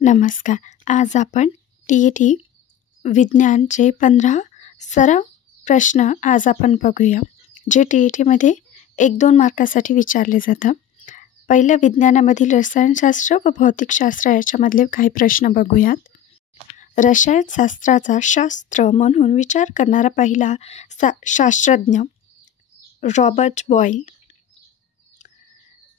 नमस्कार. आज आपण टी विज्ञानचे 15 सराव प्रश्न आज आपण बघूया, जे टीमध्ये 1-2 मार्कासाठी विचारले जातात. पहिलं विज्ञानामधील रसायनशास्त्र व भौतिकशास्त्र याच्यामधले काही प्रश्न बघूयात. रसायनशास्त्राचा शास्त्र म्हणून विचार करणारा पहिला शास्त्रज्ञ रॉबर्ट बॉईल.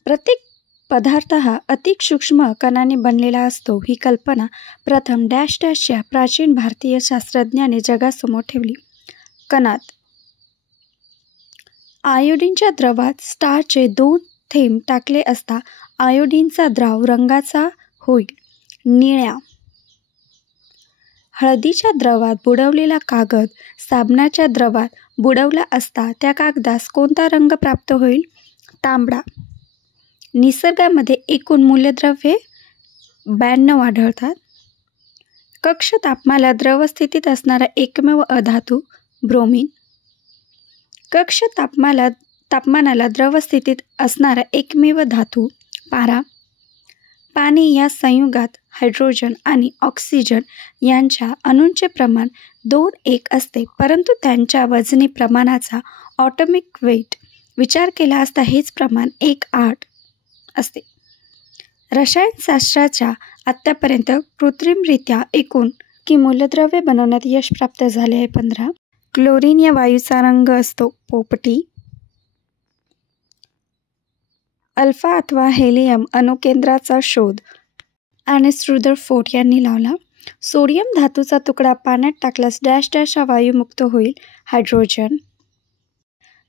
प्रत्येक पदार्थ हा अतिसूक्ष्म कणांनी बनलेला असतो, ही कल्पना प्रथम डॅश डॅश या प्राचीन भारतीय शास्त्रज्ञाने जगासमोर ठेवली. कणात आयोडीनच्या द्रवात स्टारचे 2 थेंब टाकले असता आयोडीनचा द्राव रंगाचा होईल, निळ्या. हळदीच्या द्रवात बुडवलेला कागद साबणाच्या द्रवात बुडवला असता त्या कागदास कोणता रंग प्राप्त होईल, तांबडा. निसर्गामध्ये एकूण मूलद्रव्ये 92 आढळतात. कक्ष तापमानाला द्रव स्थितीत असणारा एकमेव अधातू ब्रोमीन. कक्ष तापमानाला द्रव स्थितीत असणारा एकमेव धातू पारा. पाणी या संयुगात हायड्रोजन आणि ऑक्सिजन यांच्या अणूंचे प्रमाण 2:1 असते, परंतु त्यांच्या वजनी प्रमाणाचा ॲटॉमिक वेट विचार केला असता हेच प्रमाण 1:8 असते. रसायनशास्त्राच्या आत्तापर्यंत कृत्रिमरित्या एकूण मूलद्रव्ये बनवण्यात यश प्राप्त झाले आहे 15. क्लोरीन या वायूचा रंग असतो पोपटी. अल्फा अथवा हेलियम अणुकेंद्राचा शोध अर्नेस्ट रुदरफोर्ड यांनी लावला. सोडियम धातूचा तुकडा पाण्यात टाकल्यास डॅश डॅश हा वायू मुक्त होईल, हायड्रोजन.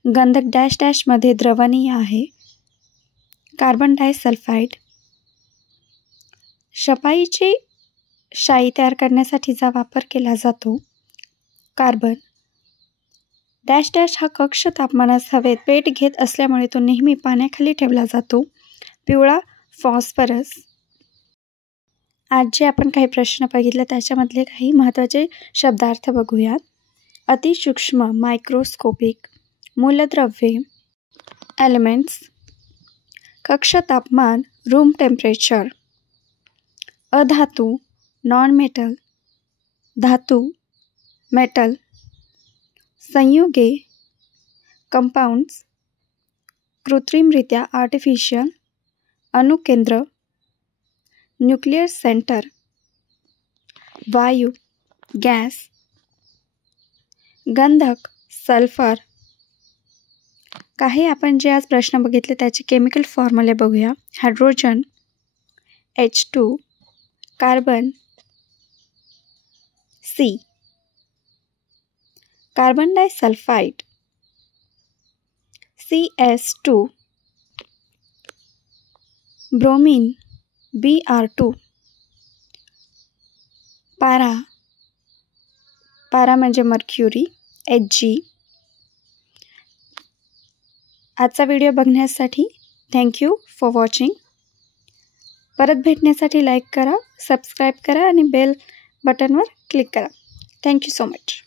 गंधक डॅश डॅशमध्ये द्रवणीय आहे, कार्बन डायसल्फाइड. शपाईची शाई तयार करण्यासाठीचा वापर केला जातो, कार्बन. डॅश डॅश हा कक्ष तापमानास हवेत पेट घेत असल्यामुळे तो नेहमी पाण्याखाली ठेवला जातो, पिवळा फॉस्फरस. आज जे आपण काही प्रश्न बघितले त्याच्यामधले काही महत्त्वाचे शब्दार्थ बघूयात. अतिसूक्ष्म मायक्रोस्कोपिक, मूलद्रव्ये एलिमेंट्स, कक्ष तापमान रूम टेम्परेचर, अधातू नॉन मेटल, धातू मेटल, संयुगे कंपाऊंड्स, कृत्रिमरित्या आर्टिफिशियल, अणुकेंद्र न्यूक्लियर सेंटर, वायू गॅस, गंधक सल्फर. काही आपण जे आज प्रश्न बघितले त्याचे केमिकल फॉर्म्युले बघूया. Hydrogen H2, carbon C, carbon disulphide CS2, bromine Br2, पारा म्हणजे मर्क्युरी Hg. आजचा व्हिडिओ बघण्यासाठी थँक्यू फॉर वॉचिंग. परत भेटण्यासाठी लाईक करा, सबस्क्राईब करा आणि बेल बटनवर क्लिक करा. Thank you so much.